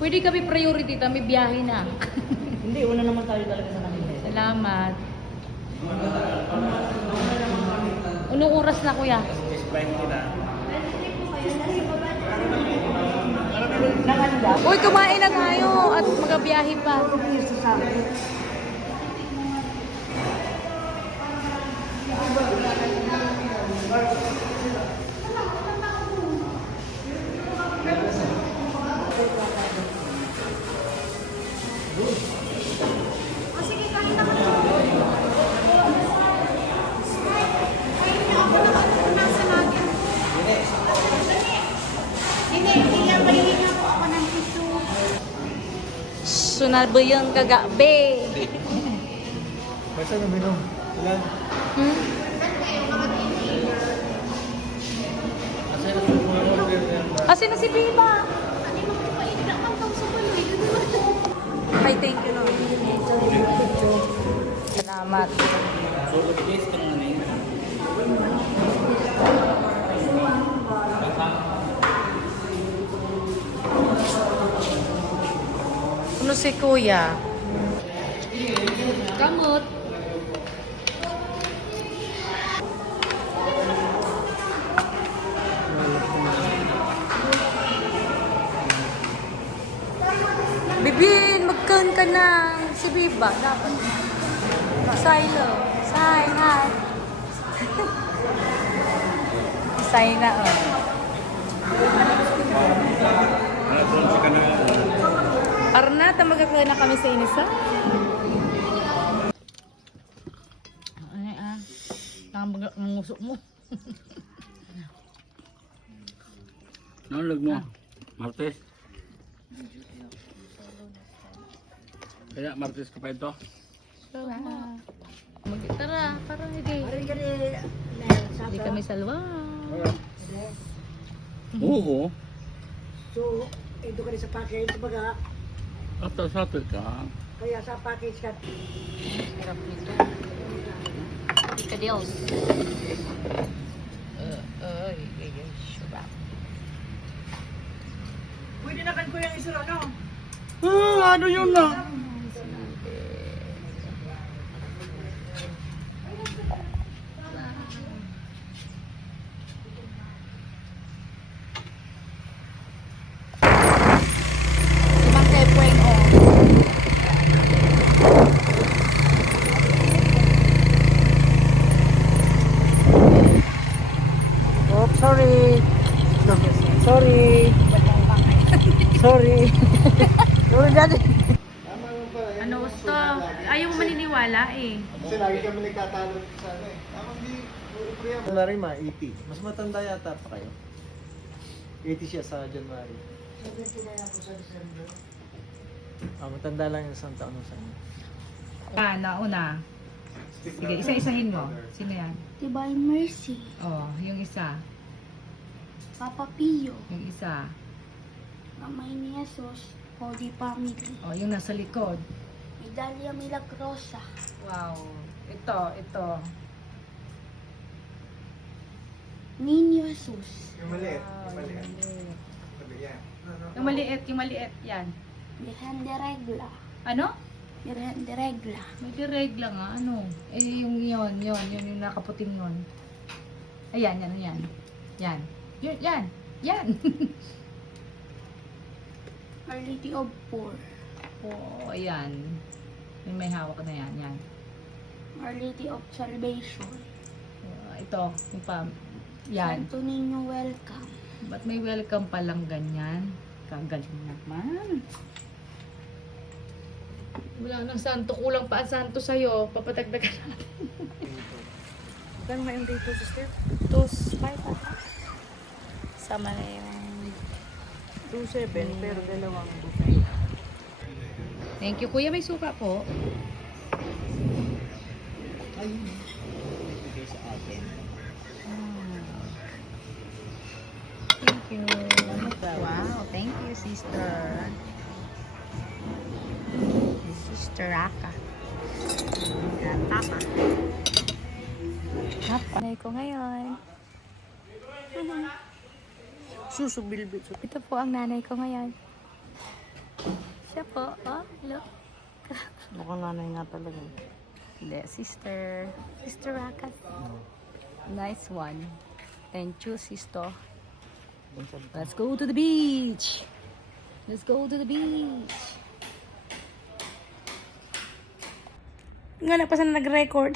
Pwede kami priority, may biyahe na. Hindi, una naman tayo talaga sa kanila. Salamat. Anong oras na kuya? Uy, kumain na tayo at magabiyahe pa. Sunod ba yung kagabi? Basta namin ilan? Hmm? Kasi na si Biba. Ay, thank you no. Salamat. Ano si Kuya? Kamot. Bibin, magkan ka na. Si Biba, dapat. Silo. Say, hi. Say na, oh. Arnata, magkakain na kami sa inisa. Ano nangusok mo. Nalag mo. Martes. Kaya Martes ka pa ito? Tara, parang hindi. Hindi kami salwa. Oo. So, ito ka rin sa package, baga, After Saturday ka. kaya sa package ka. Sarap nito. Picadills. Sarap. Pwede na kan ko yung isuro, no? Ano yun na? Ibang tepweng o. Oh, sorry. Sorry. Sorry. Sorry, daddy. Ano gusto? Ayaw mo maniniwala eh. Kasi lagi kami nagtatalo sa ano eh. Ako hindi, Narima, 80. Mas matanda yata pa kayo. 80 siya sa January. Matanda lang yung isang taon sa inyo. Nauna. Sige, isa-isahin mo. Sino yan? Divine Mercy, Oh, yung isa. Papa Pio, Yung isa. Mamay ni Jesus, Holy Family, Oh, yung nasa likod. Medalia Milagrosa, Wow. Ito. Niño Jesus, Yung maliit. Wow, Yung maliit. yung maliit. Sabi yan. Yung maliit, yan. Virgen de Regla, Ano? Virgen de Regla, May regla nga, ano? Eh, yung yung nakaputing yun. Ayan. Yan. Yan. Our Lady of Poor, Oh, ayan. May hawak na yan. Our Lady of Salvation, Ito, yung pa. Yan. Santo Niño Welcome, Ba't may welcome palang ganyan? Kagaling naman. Wala nang santo. Kulang pa ang santo sa'yo. Papatagdagan natin. Saan may yung dito, sister? 2.5 ata. Sama na yung... 2.7, pero dalawang buffet. Thank you, kuya. May suka po. Thank you. Wow, thank you, sister. Sister Raka. Papa. Nanay ko ngayon. Susubilbit. Ito po ang nanay ko ngayon. Siya po. Oh, look. Mukhang nanay nga talaga. Hindi, sister. Sister Rakat. Nice one. Thank you, sister. Let's go to the beach. Let's go to the beach. Nga na pa sa nag-record.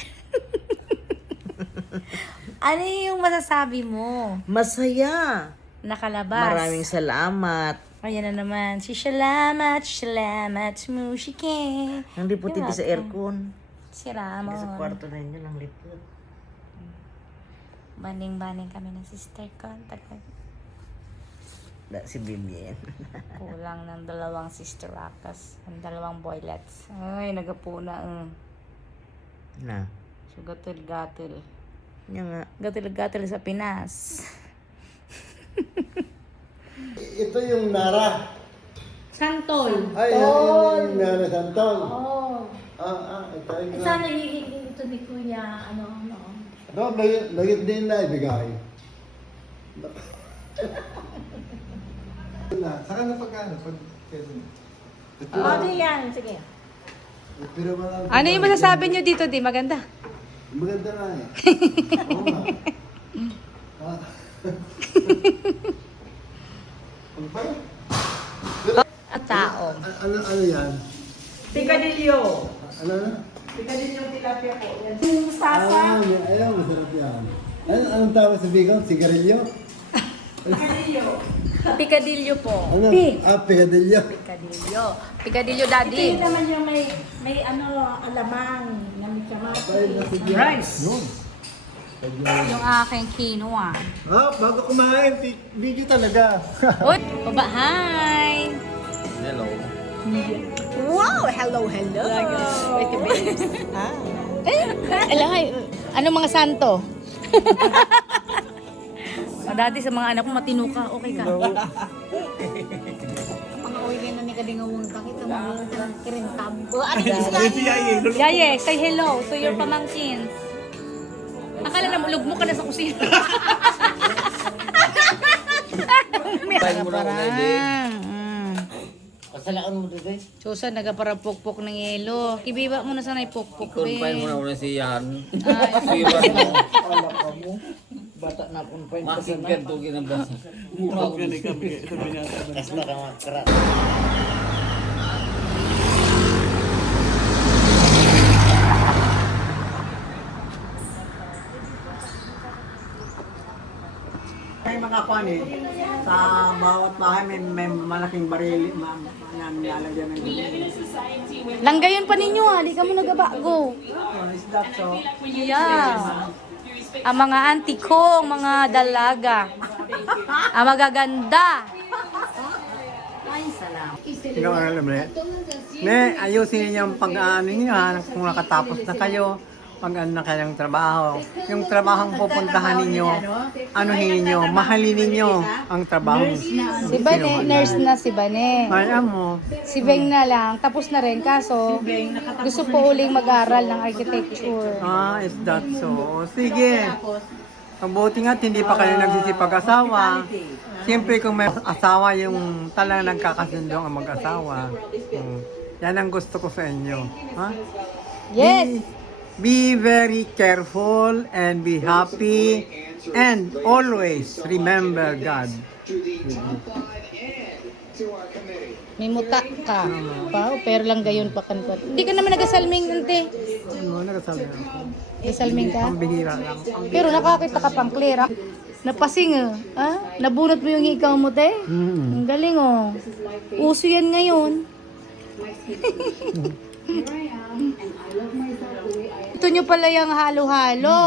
Ano yung masasabi mo? Masaya. Nakalabas. Maraming salamat. Ayan na naman. Salamat Mushike. Ang lipot dito sa aircon. Si Sa Ramon. kwarto na inyo lang lipot. Banding-banding kami ng sister ko. Si Bibian. Kulang ng 2 sister Rakas. Ang 2 boylets. Ay, nagapuna. Na. So, gatil-gatil. Yan nga. Gatil-gatil sa Pinas. Ito yung Nara. Santol. Ay, yung Nara Santol. Oh. Ito yung Sana ito ni Kuya, ano. No, lagit din na ibigay. Saka na pagkano? Yan, sige. Pero wala. Ano yung masasabi nyo dito, di? Maganda. Maganda na eh. Oo nga. Ano ba? At tao. Ano yan? Picadillo. Ano na? Picadillo tilapia po. Yan. Ayaw, masarap yan. Anong tawag sa Bicol? Sigarilyo? Picadillo po. Ano? Picadillo. Picadillo. Picadillo, daddy. naman yung may alamang na may Rice. Yun. Yung aking quinoa. Bago kumain, video talaga. Uy, baba, hi! Hello. Wow! Hello! Wait a minute. Hi! Ano mga santo? Dati sa mga anak ko, matino ka. Okay ka? Mga oily na ni kadingawang ka. Kita mga kirintabo. Ano yung Yaye, say hello to your pamangkin. Akala na ulog mo ka na sa kusina. Tayo mo lang una din. Pasalaan mo dito eh. Susan, nagaparapukpok ng yelo. Ibiba mo na sana ipukpok. Confine mo na una si Yan. Bata na pun pa. Masig ka ito ginabasa. Kas na ka makara. May mga kwan eh, sa bawat bahay may malaking baril, nilalagyan ng Langgayon pa ninyo ha, di ka mo nagabago. is that so? Yeah. Ang mga auntie ko, mga dalaga. Ang magaganda. Ikaw alam mo ayusin niyo yung pag-ano niyo ha, kung nakatapos na kayo, pag-ano na kayong trabaho. Yung trabahong pupuntahan ninyo, anuhin ninyo, mahalin ninyo ang trabaho. Si Bane, nurse na si Bane. Alam mo, Si Beng na lang, tapos na rin. Kaso, gusto po uling mag-aral ng architecture. is that so? Sige. Mabuti nga hindi pa kayo nagsisipag-asawa. Siyempre kung may asawa yung talagang nagkakasundo ang mag-asawa. Yan ang gusto ko sa inyo. Ha? Yes! Be very careful and be happy and always remember God. May muta ka. Pao, pero lang gayon pa kan ko. Hindi ka naman nagasalming, ante. Ano, nagsasabi ako. Nagasalming ka? Ang bihira lang. Pero nakakita ka pang clear, ah. Napasing, ah. Nabunot mo yung ikaw mo, te. Ang galing, oh. Uso yan ngayon. Ito nyo pala yung halo-halo.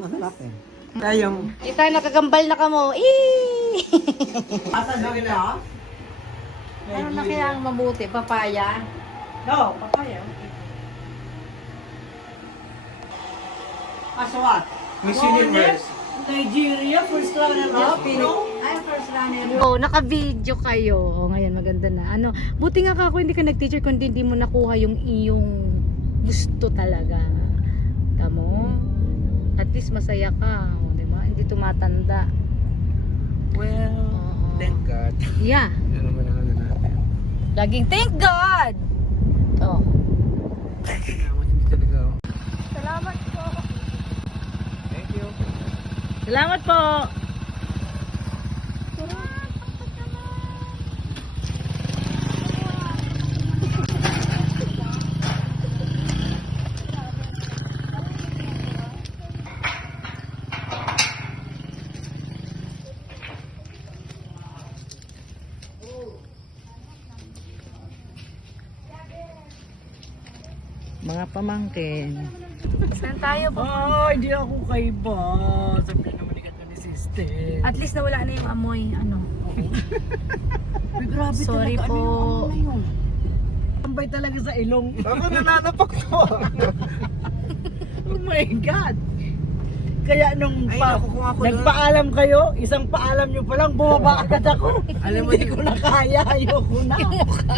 Masarap eh. Kaya yung... Kita nakagambal na ka mo. Eee! Ano na kaya ang mabuti? Papaya? No, papaya. What? Miss Universe. Nigeria, first runner up. I'm first runner. Oh, naka-video kayo. Oh, ngayon maganda na. Ano, buti nga ako hindi ka nag-teacher kundi hindi mo nakuha yung iyong gusto talaga. Tamo? At least masaya ka, oh, 'di ba? Hindi tumatanda. Well, thank God. Yeah. Yan naman ang ano natin. Laging thank God! Oh. Salamat po. Thank you. Salamat po. Mga pamangkin. Saan tayo po? Ay, hindi ako kaiba. Sabi naman ni ka ni sister. At least nawala na yung amoy. Ano? Ay, grabe Sorry talaga. po. Ano yung ano? Tambay talaga sa ilong. Ako nananapak to. Oh my God! Kaya nung Ay, naku, kung ako nagpaalam kayo, isang paalam nyo pa lang, bumaba agad ako. Alam mo, Hindi ko na kaya, ayoko na.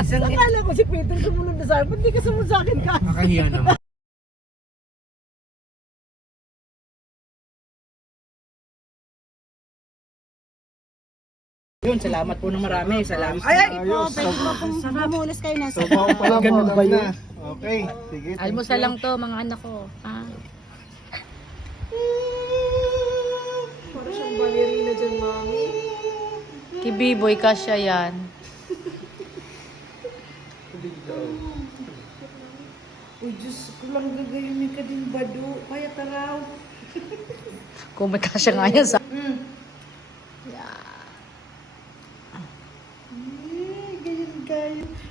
Akala ko si Peter sumunod na sa akin, ba't di ka sumunod sa akin ka? Nakahiya naman. Yun, salamat po ng marami. Salamat. Ayos. Mamulis kayo na. Sabaw pa lang, Ganun ba yun? Okay, sige. thank Almusal you. lang to, mga anak ko. Ah. Parang siyang balerina dyan, mami. Kibiboy, kasya yan. Uy, Diyos ko lang gagayamin ka din, Bado. Kaya taraw. Kung may kasya nga yan sa...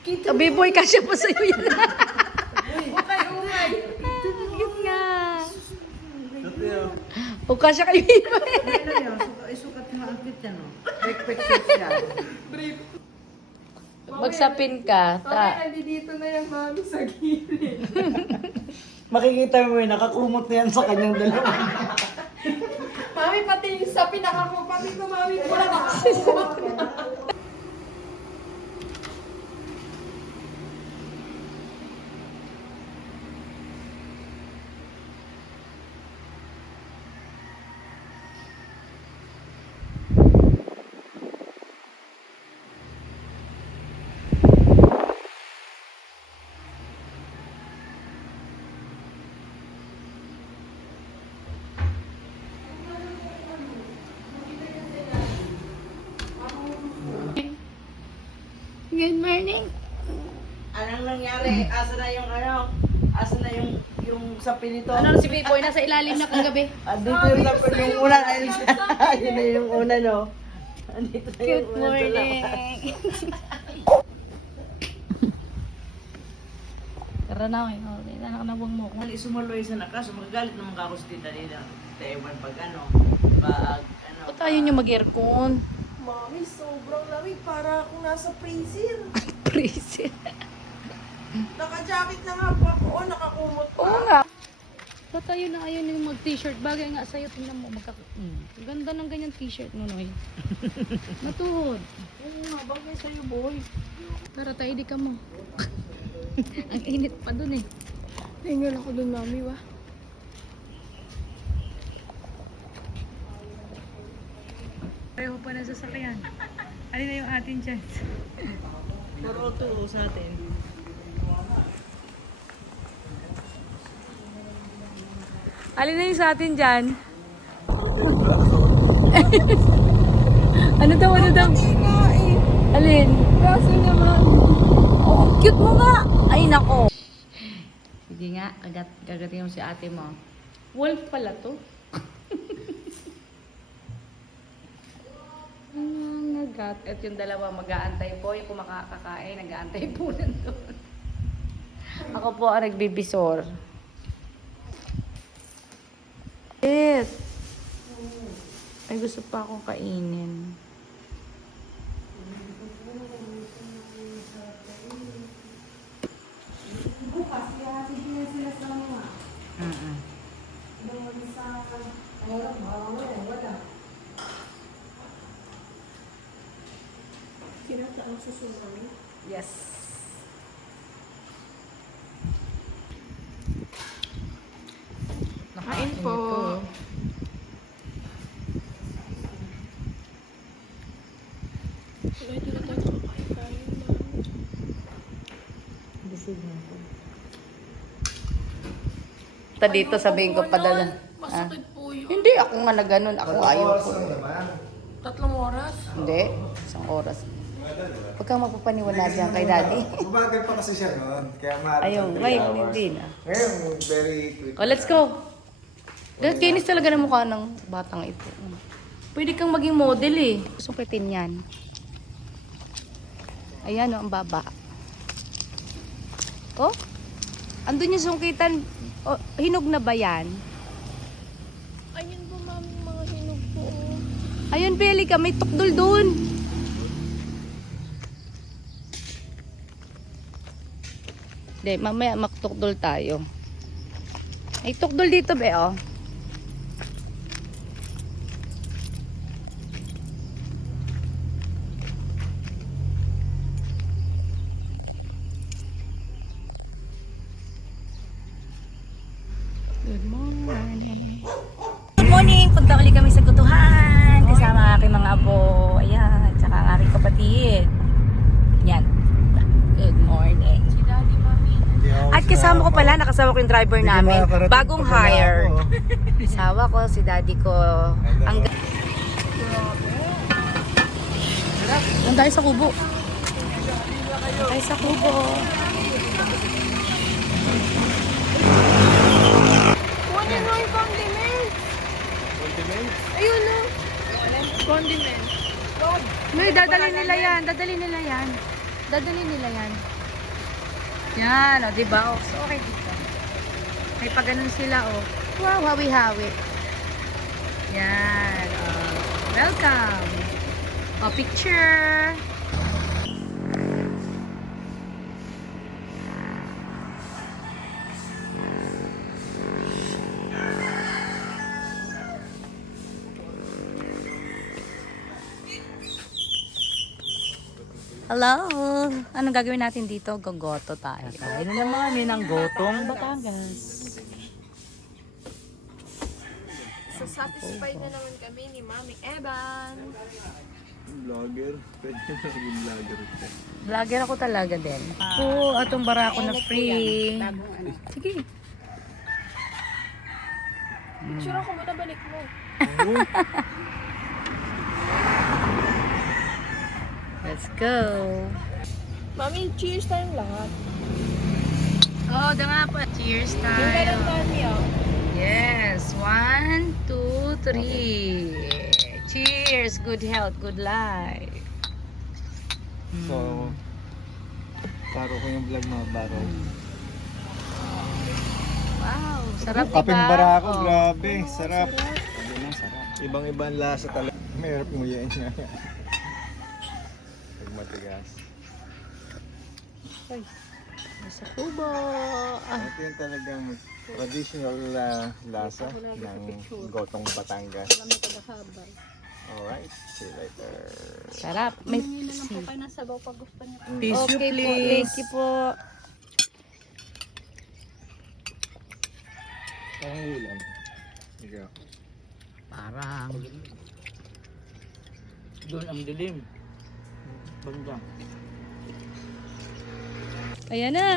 Kibiboy, kasya pa sa'yo yan. Ukay. Yun nga. O kasya kay Biboy. Sukat nga ang kita, no? Backpack shoes yan. Magsapin ka. Nandito na yung mami sa gilid. Makikita mo yun, nakakumot na yan sa kanyang dalawa. Mami, pati yung sa pinakakupati ko, mami, wala nakakumot. Good morning. Anong nangyari? Asa na yung ano? Asa na yung sapi nito? Ano si Biboy? Nasa ilalim na kagabi. Andito yung sapi yung una na yun. Yun na yung una, no? Andito na yung Good una. morning. Tara na, okay. Nanakanabuang mo. Kung sumuloy sa nakas, magagalit naman ka ako sa tita nila. Taiwan pag ano, pag ano. Ba't tayo nyo mag-aircon? Mami, sobrang lamig. Para akong nasa freezer. Freezer. Naka-jacket na nga po ako. Oh, nakakumot pa. Oo nga. Ba't tayo na ayaw nyo mag-t-shirt? Bagay nga sa'yo, tingnan mo. Ganda ng ganyan t-shirt mo, Noy. Matuhod. Oo nga, bagay sa'yo, boy. Tara tayo, di ka mo. Ang init pa dun eh. Hingal ako dun, mami, wa. Pareho pa na sasakyan. Alin na yung atin dyan? Puro to sa atin. Alin na yung sa atin dyan? Ano daw? Alin? Kaso naman. Oh, ang cute mo nga! Ay, nako! Sige nga, gagatin mo si ate mo. Wolf pala to. Nagat. At yung dalawa mag-aantay po. Yung kumakakain, nag-aantay po nandun. Ako po ang nagbibisor. Ay, gusto pa akong kainin. Yes. Kain po. Ta dito sabihin ko padala. Masakit po yun. Hindi ako nga na ganun. Ako ayaw ko. 3 oras. Hindi. 1 oras. Huwag kang magpapaniwala dyan kay daddy. Bumagal pa kasi siya noon. Kaya maaari Ayun, ngayon hindi na. Ngayon, very quick. Oh, let's go. Dahil kinis talaga ng mukha ng batang ito. Pwede kang maging model eh. Sukitin yan. Ayan o, ang baba. Oh, andun yung sungkitan. Oh, hinog na ba yan? Ayun po, mami, mga hinog po. Ayun, Beli ka, may tukdol dun. Hindi, mamaya maktukdol tayo. Ay, tukdol dito, be, oh. Good morning. Good morning! Punta ulit kami sa Kutuhan. Kasama ang aking mga apo. Ayan. Tsaka ang aking kapatid. Yan. Good morning. Si daddy, mami. At kasama ko pala, nakasama ko yung driver namin. Bagong hire. Kasama ko, si daddy ko. Ang sarap. Ang dahil sa kubo. Ang dahil sa kubo. Kunin mo yung condiment. Condiment? Ayun na. Condiment. May dadali nila yan. Dadali nila yan. Dadali nila yan. Yan, o, diba? O, so, okay dito. May paganon sila, o. Wow, hawi-hawi. Yan, o. Welcome. O, picture. Hello! Anong gagawin natin dito? Gogoto tayo. Ayun na naman, yun ang gotong Batangas. So, satisfied na naman kami ni Mami Evan. Vlogger. Pwede na maging vlogger. Vlogger ako talaga din. Oo, atong barako na free. Sige. Picture ako muna, balik mo. Let's go. Mami, cheers tayong lahat. Oh, nga pa. Cheers Yung ganun, tayo. Mami, oh. Yes. 1, 2, 3. Cheers. Good health, good life. So, baro ko yung vlog mga baro. Wow, sarap diba? Kaping barako, Oh. grabe. Sarap. Ibang-ibang lasa talaga. Mahirap nguyain nga. Pag matigas. Ay, nasa kubo. Ah, Ito yung talagang traditional lasa ng gotong Batangas. Alright, see you later. sarap. May Kayo na sabaw pag gusto niyo. Tissue, okay po, please. thank you po. Parang ulam. Ikaw. Parang doon ang dilim. Banda. Ayan na.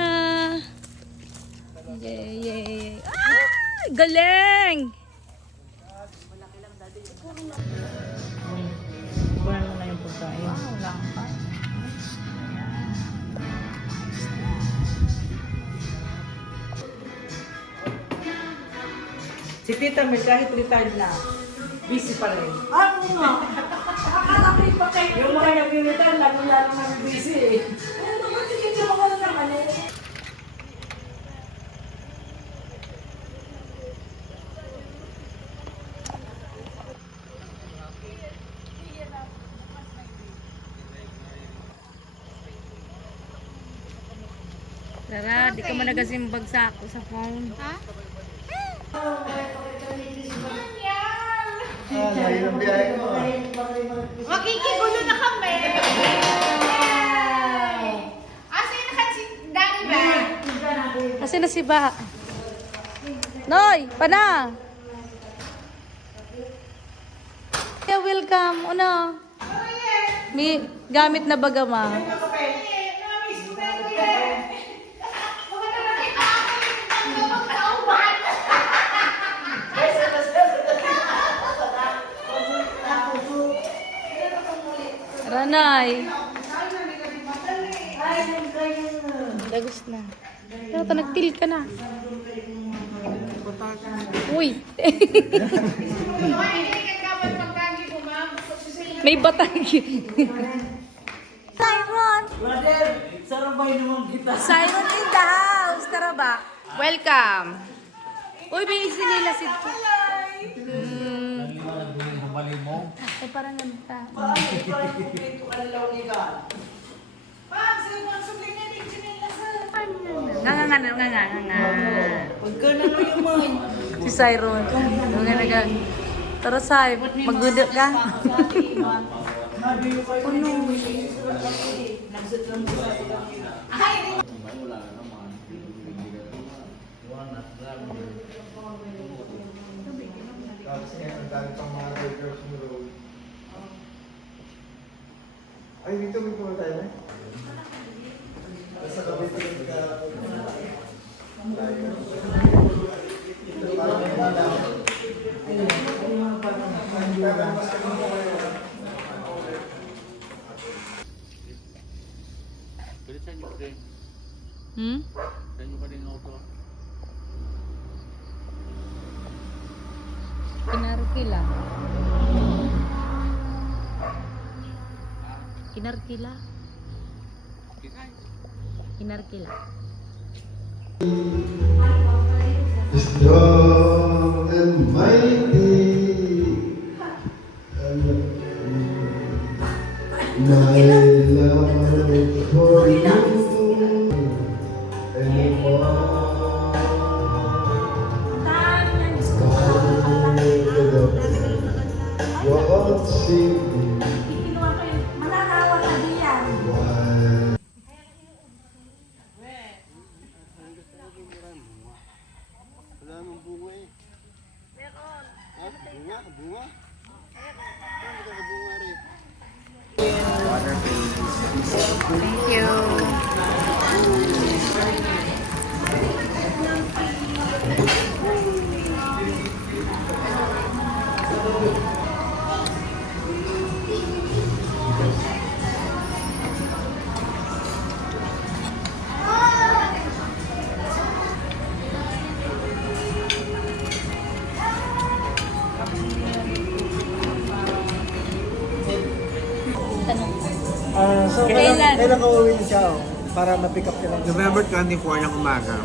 Yay, yay. Ah, galing! Iba na yung pagkain. Wow, langka. Si Tita May kahit retired na, busy pa rin. Ah, oo nga. Nakakatakin pa kayo. Yung mga nag-retire, lalo na busy eh. Ano ba, sige mo na naman eh. Tara, di ka man nagasimbag sa ako sa phone. Ha? Layo ng biyahe ko. Makikigulo na kami! Asan na si Daddy ba? Kasi na si Ba? Noy, pana! Yeah, welcome. Ano? May gamit na baga ma. Nay. Dagos na. Tata, nagtil ka na. Uy. May batag. Siron. Brother, sarabay naman kita. Siron in the house. Tara ba? Welcome. Uy, may isinila si... Ay, parang nanta. Nga. Pagka na yung mga... Si Siron. Nga. Tara, Sai. Magdudo ka. Tapos ngayon, ang dami pang mga riders ng road. Ay, dito may pumunta tayo eh. Sa gabi tingin ka. Hmm? Kinarkila. Kinarkila. Kinarkila. Strong and mighty, and my love for you, and watching while wala nang bunga eh. Meron. Bunga? Ano ka bunga rin? Thank you. So, kailan ka uwi na siya oh, para ma-pick up ka lang? November 24 ng umaga.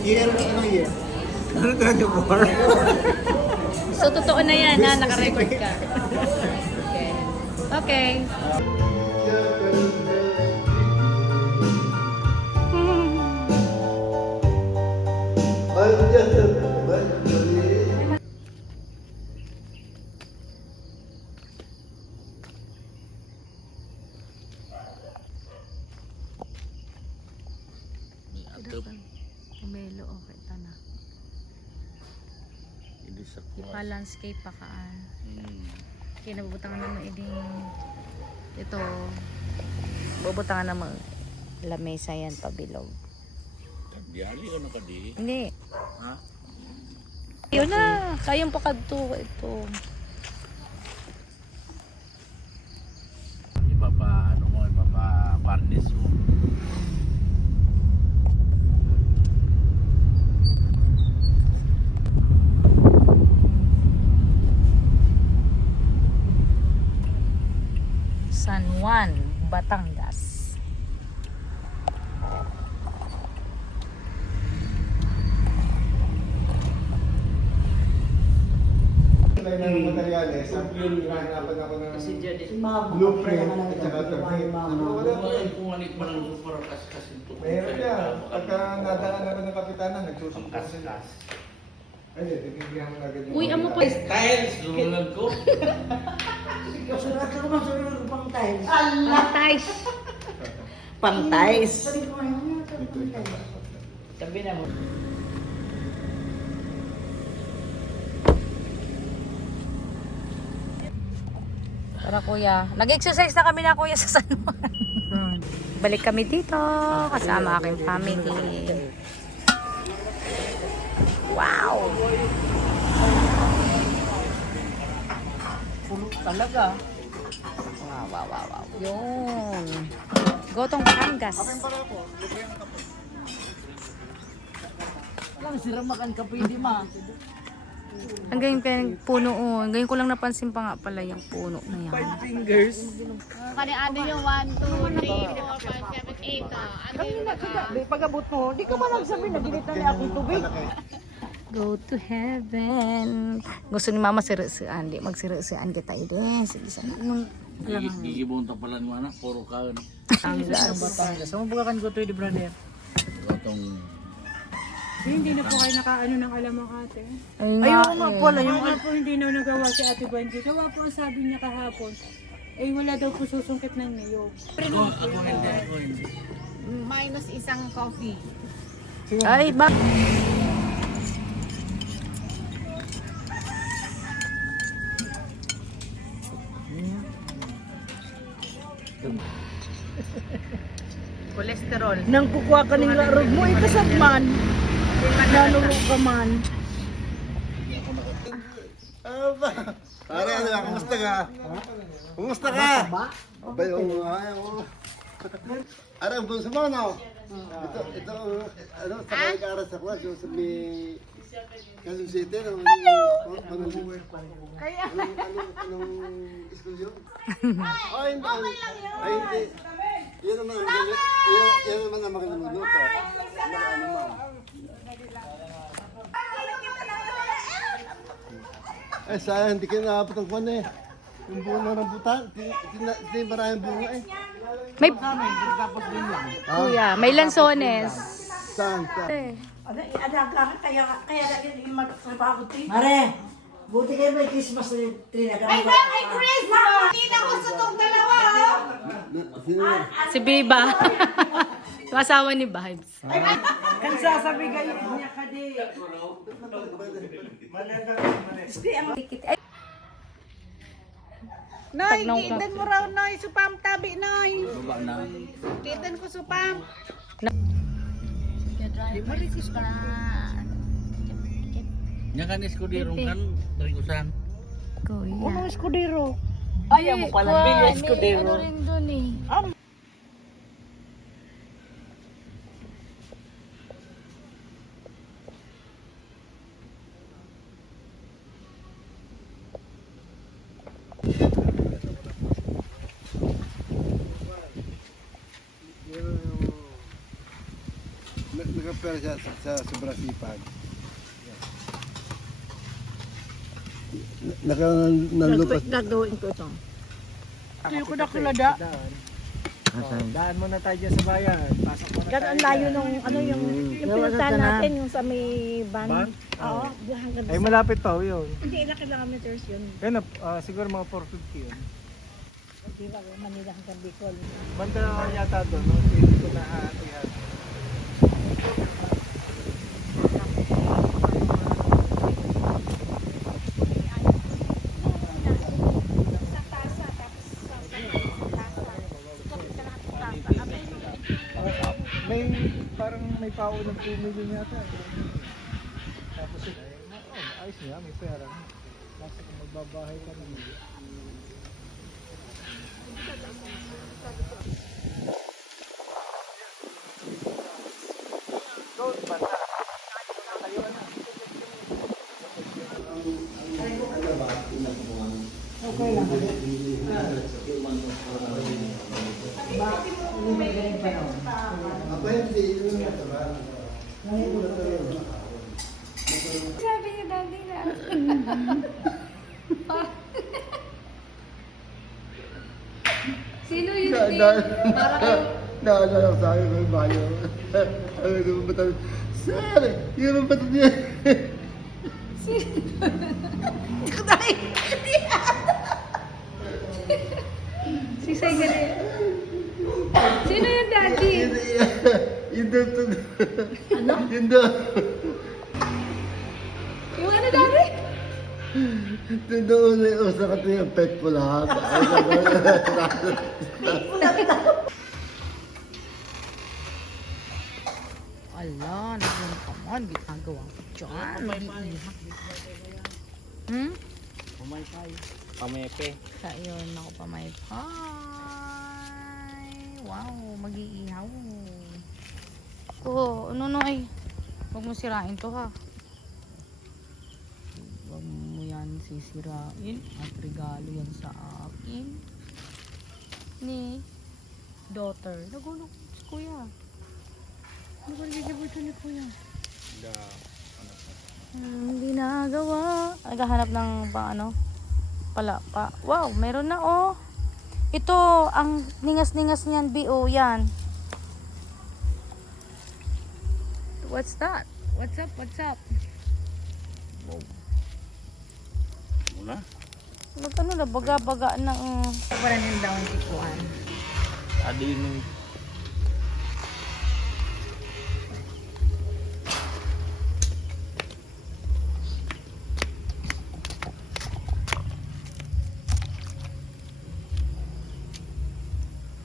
Year, ano year? Ano 24? So, totoo na yan, ha? Naka-record ka. Okay. Umelo, okay, tana. Ipa-landscape pa kaan. Kinabubutangan naman iding ito. Bubutangan naman lamesa yan pabilog. Tagyali o nakadi? Hindi. Ha? Yun na. Kayong pakadto ito. Ipapa-varnish mo. San Juan, Batangas. Kailan ng materyales, ang hinapan ako ng Si Ma'am, blueprint at saka permit. Wala pa eh. Pumanik pa ng super kasi ito. Mayroon yan. Pagka nadaan ako ng kapitanan, nagsusumpong sila. Ay, bibigyan mo na agad yung... Uy, amo pa. Tiles, lumulag ko. Surat ko naman sa rin pang tiles. Patays. Pang tiles. Dito ikaw. Sabi na mo. Tara kuya. Nag-exercise na kami na kuya sa San Juan. Balik kami dito kasama aking family. Wow! Pulo talaga. Wow. Yun. Gotong Batangas. Alam, sira makan ka pwede ma. Ang ganyan kaya puno oh. Ganyan ko lang napansin pa nga pala yung puno na yan. Kani ano yung 1, 2, 3, 4, 5, 7, 8. Ano yung Pag-abot mo, di ka ba nagsabi na ginitan niya akong tubig? Go to heaven. Gusto ni mama sirisian. Di magsirisian kita ide. Sige sa nung Gigibong tapalan mo anak, puro kaon. Batangas. Sumubukakan ko to di brother. Gotong Hindi na po kayo nakaano ng alamang ate. Ayoko nga pala yung Wala po hindi na nagawa si Ate Benji. Gawa po sabi niya kahapon. Eh wala daw po susungkit ng niyog. minus isang coffee. ay ba? Kolesterol. nang kukuha ka ng larog mo, ikasab man. Nanuro ka man. Aba! Pare, ano ba? Kumusta ka? Kumusta ka? Abay, oo nga. Ara, ang bunso mo, no? Ito, ano, sa nag-aaral sa klas, yung sa may Quezon City, no? Anong school yun? Ay, hindi. Ay, hindi. Yan naman ang makaluluto. Ano, ma'am? Ay, sayang, hindi kayo nakapit ang kwan eh. Yung bunga ng butan, hindi maraming bunga eh. May kuya, may lansones. Saan? Alaga ka, kaya lagi yung magtrabaho ko. Mare, buti kayo may Christmas tree na gano'n. Ay, Chris! Hindi na ko sa tong dalawa, oh! Sino? Si Biba. Yung asawa ni Vibes. Kan sasabi kayo niya ka di. Nay, Kitan mo raw, Noy. Supam tabi, Noy. baba na. Kitan ko supam. Nya kan eskudirong kan berikusan. Kuya. Ano eskudero? Ayaw mo pala bili eskudero. Ano rin dun eh. Nagkapera siya sa sobrang sipag. Nakalukas. Gagawin ko ito. Ayaw ko na kulada. Daan mo na tayo dyan sa bayan. Pasok mo na tayo. Ang layo nung ano yung pinuntahan natin yung sa may Ban? van. Oo, hanggang Ay, malapit pa yun. Hindi, ilang kilometers yun. Kaya siguro mga 450 yun. Di ba, Manila hanggang Bicol. Banda yata doon, no? Hindi ko na aatihan. May parang may paunang 2 million yata. Tapos ayos niya, may pera. Kasi kung magbabahay ka na Apa hindi? Yun ang mataba. Sabi niya, daddy na. Sino yun? Naalala ko sa akin may bayo. Sabi ko ba tayo? Sir, yun ang bato niya. Si Segre. Sino yung daddy? Yun daw to. Ano? Yun daw. Yung ano daddy? Yun daw na yung usa ka ito yung pet pula. Ala, naman ka man. Ginagawa ko dyan. Mag-iihak. Hmm? Umay tayo. Pamepe. Ayun, ako pa may pie. Wow, mag-iihaw. Ano no ay. Huwag mo sirain to ha. Huwag mo yan sisirain. At regalo yan sa akin. Ni daughter. Nagulog si kuya. Ano ba nagigibot ni kuya? Hindi nagawa. Naghahanap ng palapa. Wow, meron na oh. Ito, ang ningas-ningas niyan, BO, yan. What's that? What's up? What's up? Muna. Ano na, baga-baga ng... Para nyung down tikuan. Adi nung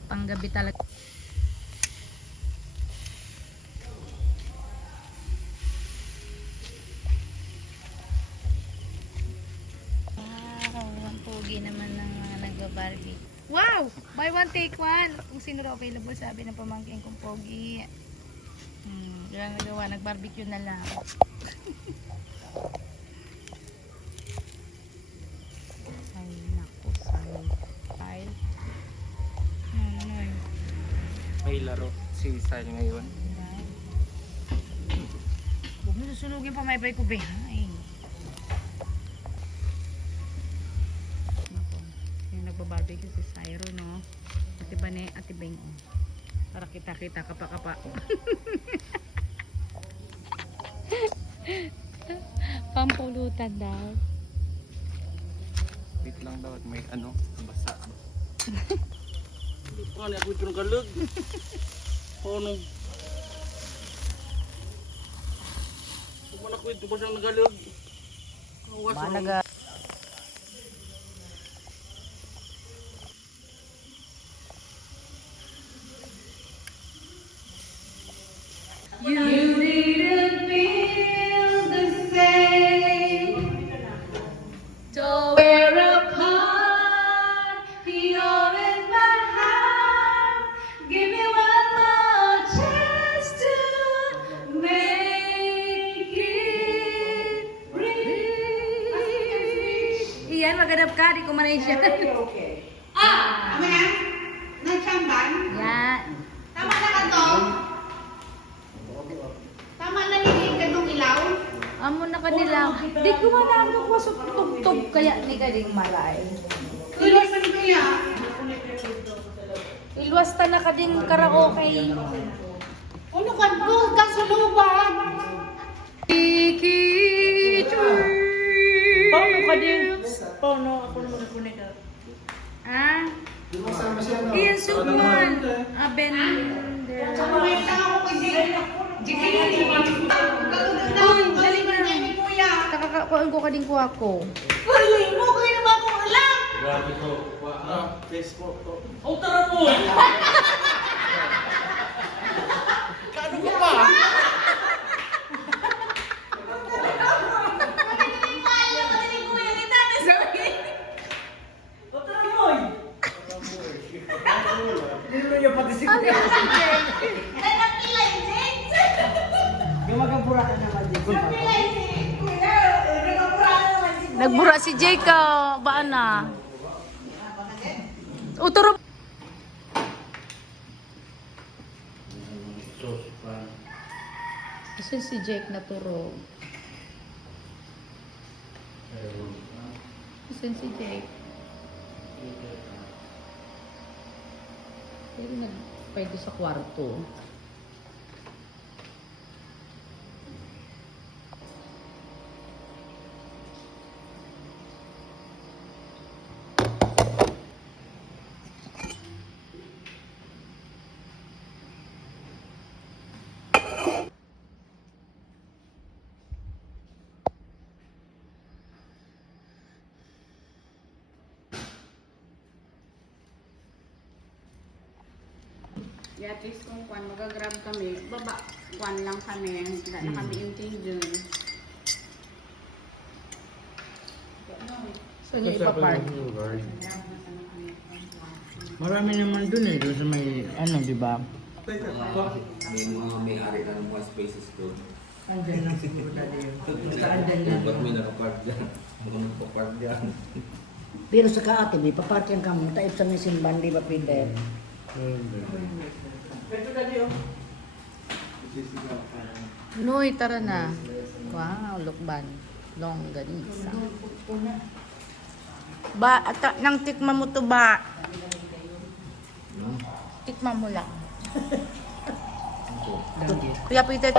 Panggabi talaga. Wow, ang pogi naman ng mga nagba-barbie. Wow! Buy one, take one. Kung sino raw available, sabi ng pamangkin kong pogi. Kaya nagawa, nag-barbecue na lang. Ay, naku, say. may laro si Style ngayon. Huwag mo susunugin pa may bay ko behind. Yung nagbabarbecue si Syro, no? Ate Bane, Ate Beng. Para kita-kita kapa-kapa. Pampulutan daw. Wait lang daw at may basa. Hindi pa nga ako ito ng kalag. Paano? Kung man ako ito ba siyang nagalag? Awas Malaga. You didn't feel the same. So we're apart. You're in my heart. Give me one more chance to make it real. Iyan, maghanap ka. Di ko manay siya. Okay. Ano yan? Nagsamban? Yan. Tama na ka to? Tama na nilin ka nung ilaw? Amo na kanila. Di ko manalo ko sa tugtog kaya ni galing maray. Iwasan ko yan. Ilwasta na ka din karaoke. Ano ka po? Kasuluban. Paano ka din? Paano? Ako naman ako na ka. Ah? Iyan sugman. Abender. Kamay lang ako kay Jay. Jay. Uy, dali na. Kakakakuan ko kading kuha ko. Uy, mo kayo naman akong alam. Grabe to. Facebook to. Oh, tara mo! Kaano ka ba? Oh, tara mo! Dito niya pati si Ano Kuya. yan si Jen? Ay, napilay, Jay. Yung magabura ka naman dito. Napilay, Jay. Kuya, nagapura naman si Nagbura si Jay ka. Baan na? Uturo. Sos pa. Kasi si Jake naturo. Kasi si Jake. Pero nagpwede sa kwarto. At least kung kwan, magagrab kami, baba, kwan lang kami, wala na kami intindihan. So Gusto niya ipapark. Marami naman dun eh, doon sa may ano, di ba? May mga may-ari na ng mga spaces doon. Andyan lang siguro dali yun. Basta andyan lang. Ba't may nakapark dyan? Mga magpapark dyan. Pero sa kaate, may paparking ka mo. Taip sa may simban, di ba, Peter? Noy, tara na. Wow, lukban. Longganisa. Ba, nang tikman mo to ba? Tikman mo lang. Kuya Peter.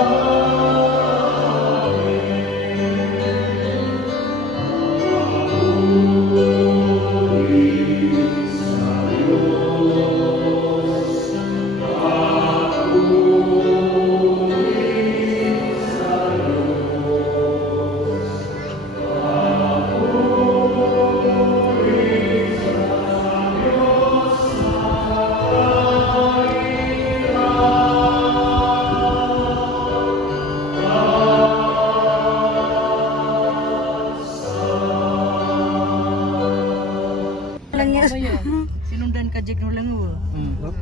Sinundan ka, Jack, no lang mo.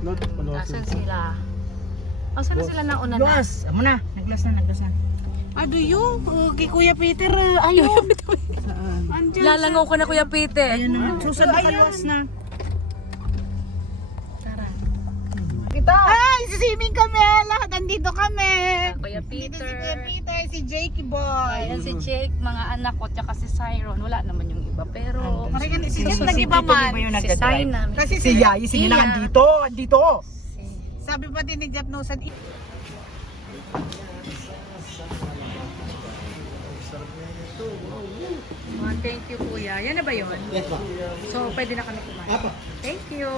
Lot, Asan sila? Asan na sila nauna na? Luas! Amo na. Naglas na. Aduyo, kay Kuya Peter, ayun. Lalangaw ko na Kuya Peter. Susan na kaluas na. Ay, siswimming kami! Lahat andito kami! Kuya Peter. Peter, si Jakey boy! Ayan si Jake, mga anak ko, tsaka si Siron. Wala naman yung iba, pero... Si Yung nag-iba man, si Sina. Kasi Si Yai, sige na, andito. sabi pa din ni Jeff Nosan, Thank you, Kuya. Yan na ba yun? Yes, ba? So, pwede na kami kumain. Thank you.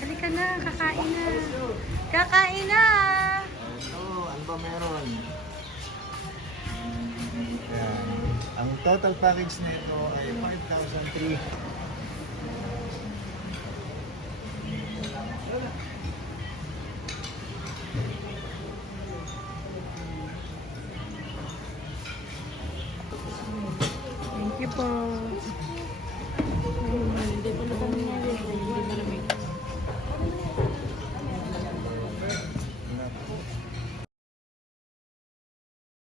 Halika na, kakain na. Kakain na! ano ba meron? Yan. Ang total package nito ay 5,300.